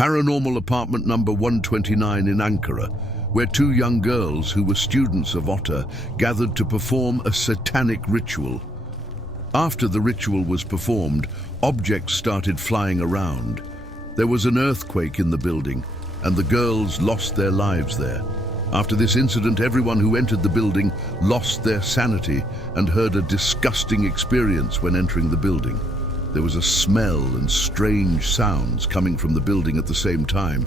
Paranormal apartment number 129 in Ankara, where two young girls who were students of Otta gathered to perform a satanic ritual. After the ritual was performed, objects started flying around. There was an earthquake in the building, and the girls lost their lives there. After this incident, everyone who entered the building lost their sanity and heard a disgusting experience when entering the building. There was a smell and strange sounds coming from the building at the same time.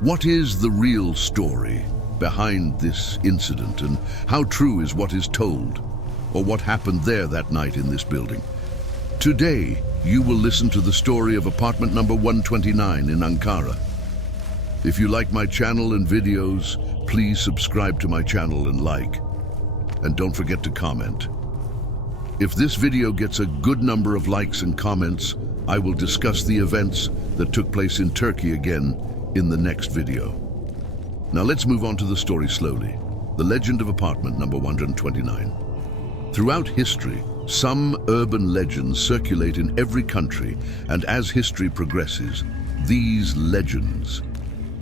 What is the real story behind this incident, and how true is what is told, or what happened there that night in this building? Today, you will listen to the story of apartment number 129 in Ankara. If you like my channel and videos, please subscribe to my channel and like. And don't forget to comment. If this video gets a good number of likes and comments, I will discuss the events that took place in Turkey again in the next video. Now let's move on to the story slowly. The legend of apartment number 129. Throughout history, some urban legends circulate in every country, and as history progresses, these legends,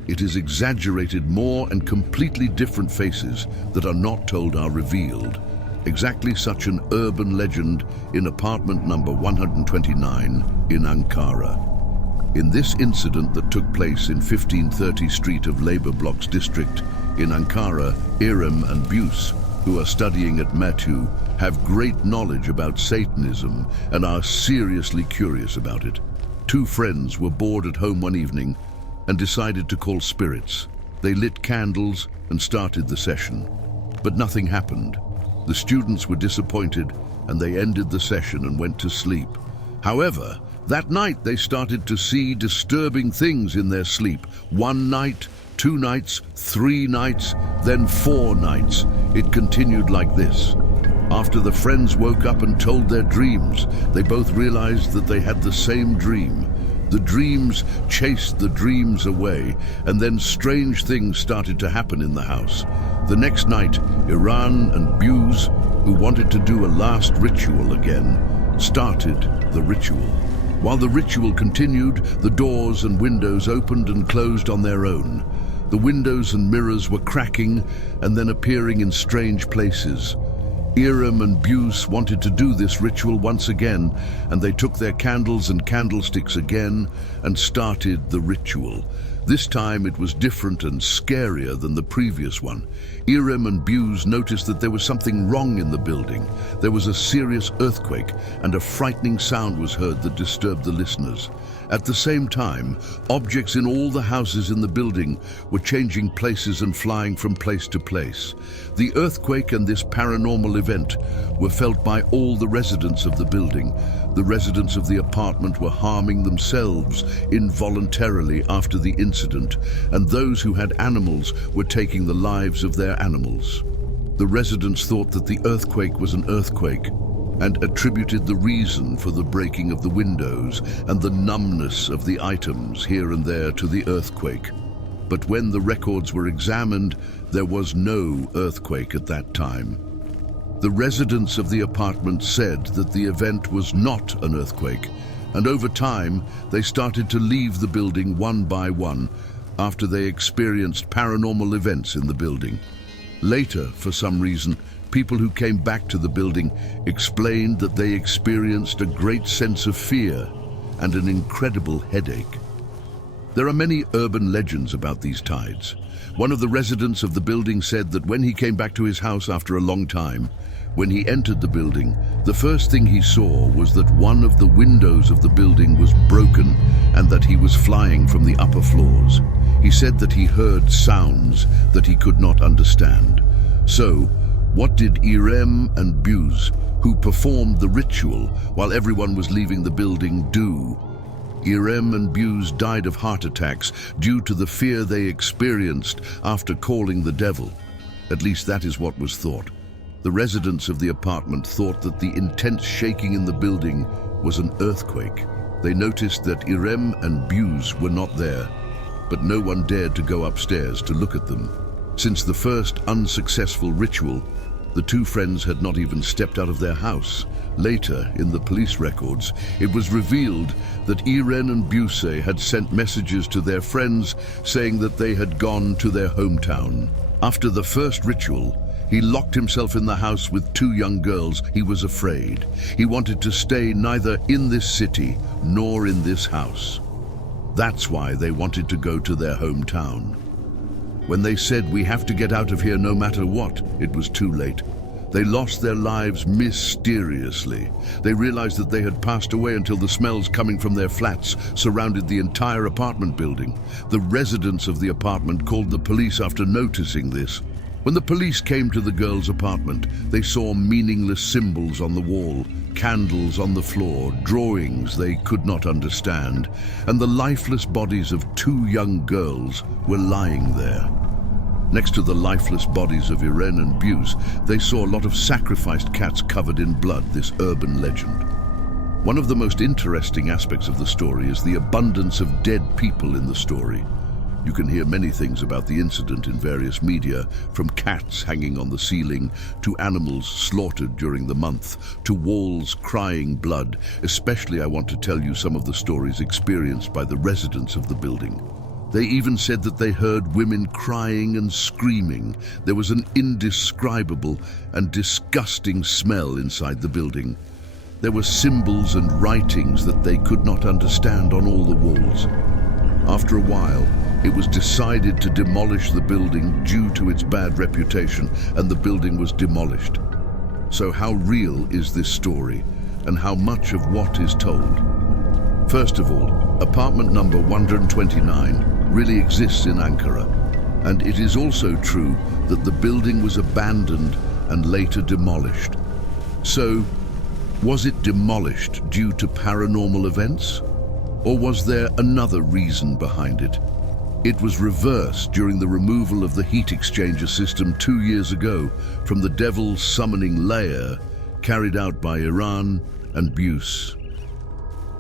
it is exaggerated more, and completely different faces that are not told are revealed. Exactly such an urban legend in apartment number 129 in Ankara. In this incident that took place in 1530 Street of Labour Blocks district in Ankara, İrem and Buse, who are studying at METU, have great knowledge about Satanism and are seriously curious about it. Two friends were bored at home one evening and decided to call spirits. They lit candles and started the session, but nothing happened. The students were disappointed, and they ended the session and went to sleep. However, that night they started to see disturbing things in their sleep. One night, 2 nights, 3 nights, then 4 nights. It continued like this. After the friends woke up and told their dreams, they both realized that they had the same dream. The dreams chased the dreams away, and then strange things started to happen in the house. The next night, İrem and Buse, who wanted to do a last ritual again, started the ritual. While the ritual continued, the doors and windows opened and closed on their own. The windows and mirrors were cracking and then appearing in strange places. İrem and Buse wanted to do this ritual once again, and they took their candles and candlesticks again and started the ritual. This time it was different and scarier than the previous one. İrem and Buse noticed that there was something wrong in the building. There was a serious earthquake, and a frightening sound was heard that disturbed the listeners. At the same time, objects in all the houses in the building were changing places and flying from place to place. The earthquake and this paranormal event were felt by all the residents of the building. The residents of the apartment were harming themselves involuntarily after the incident, and those who had animals were taking the lives of their animals. The residents thought that the earthquake was an earthquake, and attributed the reason for the breaking of the windows and the numbness of the items here and there to the earthquake. But when the records were examined, there was no earthquake at that time. The residents of the apartment said that the event was not an earthquake, and over time they started to leave the building one by one after they experienced paranormal events in the building. Later, for some reason, people who came back to the building explained that they experienced a great sense of fear and an incredible headache. There are many urban legends about these tides. One of the residents of the building said that when he came back to his house after a long time, when he entered the building, the first thing he saw was that one of the windows of the building was broken and that he was flying from the upper floors. He said that he heard sounds that he could not understand. So, what did İrem and Buse, who performed the ritual while everyone was leaving the building, do? İrem and Buse died of heart attacks due to the fear they experienced after calling the devil. At least that is what was thought. The residents of the apartment thought that the intense shaking in the building was an earthquake. They noticed that İrem and Buse were not there, but no one dared to go upstairs to look at them. Since the first unsuccessful ritual, The two friends had not even stepped out of their house. Later, in the police records, it was revealed that Irene and Busey had sent messages to their friends saying that they had gone to their hometown. After the first ritual, he locked himself in the house with two young girls. He was afraid. He wanted to stay neither in this city nor in this house. That's why they wanted to go to their hometown. When they said, "We have to get out of here no matter what," it was too late. They lost their lives mysteriously. They realized that they had passed away until the smells coming from their flats surrounded the entire apartment building. The residents of the apartment called the police after noticing this. When the police came to the girls' apartment, they saw meaningless symbols on the wall, candles on the floor, drawings they could not understand, and the lifeless bodies of two young girls were lying there. Next to the lifeless bodies of Irene and Buse, they saw a lot of sacrificed cats covered in blood, this urban legend. One of the most interesting aspects of the story is the abundance of dead people in the story. You can hear many things about the incident in various media, from cats hanging on the ceiling, to animals slaughtered during the month, to walls crying blood. Especially I want to tell you some of the stories experienced by the residents of the building. They even said that they heard women crying and screaming. There was an indescribable and disgusting smell inside the building. There were symbols and writings that they could not understand on all the walls. After a while, it was decided to demolish the building due to its bad reputation, and the building was demolished. So how real is this story, and how much of what is told? First of all, apartment number 129 really exists in Ankara, and it is also true that the building was abandoned and later demolished. So, was it demolished due to paranormal events? Or was there another reason behind it? It was reversed during the removal of the heat exchanger system 2 years ago from the devil's summoning layer carried out by Iran and Buse.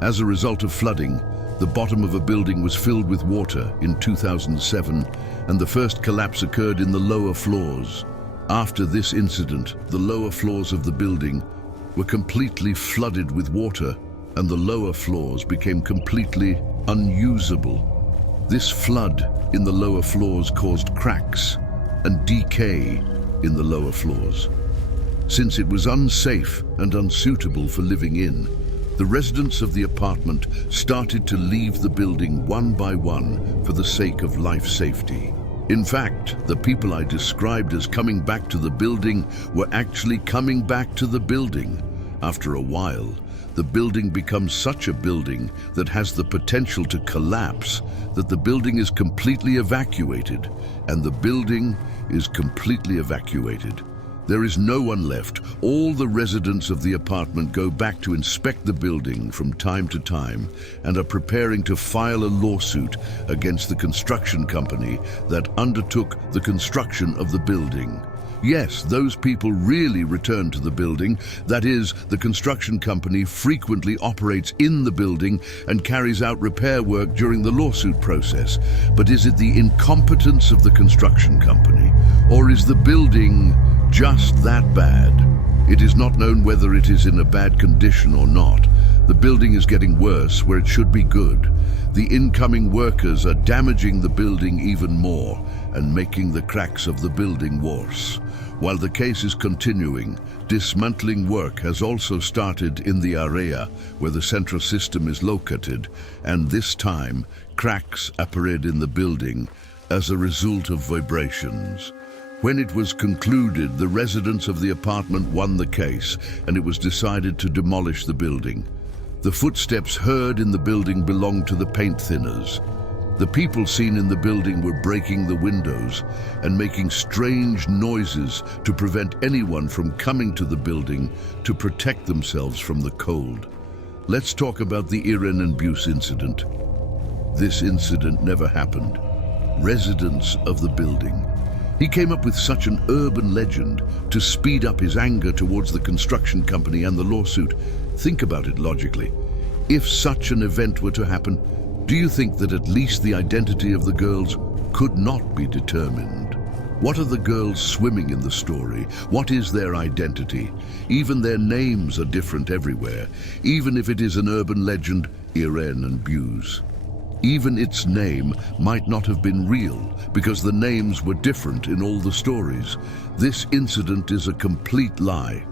As a result of flooding, the bottom of a building was filled with water in 2007, and the first collapse occurred in the lower floors. After this incident, the lower floors of the building were completely flooded with water, and the lower floors became completely unusable. This flood in the lower floors caused cracks and decay in the lower floors. Since it was unsafe and unsuitable for living in, the residents of the apartment started to leave the building one by one for the sake of life safety. In fact, the people I described as coming back to the building were actually coming back to the building. After a while, the building becomes such a building that has the potential to collapse that the building is completely evacuated, and the building is completely evacuated. There is no one left. All the residents of the apartment go back to inspect the building from time to time and are preparing to file a lawsuit against the construction company that undertook the construction of the building. Yes, those people really return to the building. That is, the construction company frequently operates in the building and carries out repair work during the lawsuit process. But is it the incompetence of the construction company, or is the building just that bad? It is not known whether it is in a bad condition or not. The building is getting worse where it should be good. The incoming workers are damaging the building even more and making the cracks of the building worse. While the case is continuing, dismantling work has also started in the area where the central system is located, and this time cracks appeared in the building as a result of vibrations. When it was concluded, the residents of the apartment won the case, and it was decided to demolish the building. The footsteps heard in the building belonged to the paint thinners. The people seen in the building were breaking the windows and making strange noises to prevent anyone from coming to the building to protect themselves from the cold. Let's talk about the Irene and Buse incident. This incident never happened. Residents of the building. He came up with such an urban legend to speed up his anger towards the construction company and the lawsuit. Think about it logically. If such an event were to happen, do you think that at least the identity of the girls could not be determined? What are the girls swimming in the story? What is their identity? Even their names are different everywhere, even if it is an urban legend, Irene and Buse. Even its name might not have been real because the names were different in all the stories. This incident is a complete lie.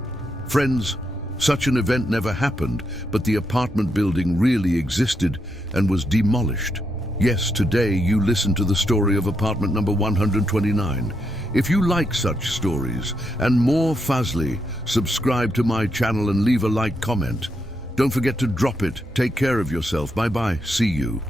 Friends, such an event never happened, but the apartment building really existed and was demolished. Yes, today you listen to the story of apartment number 129. If you like such stories and more Fazli, subscribe to my channel and leave a like comment. Don't forget to drop it. Take care of yourself. Bye-bye. See you.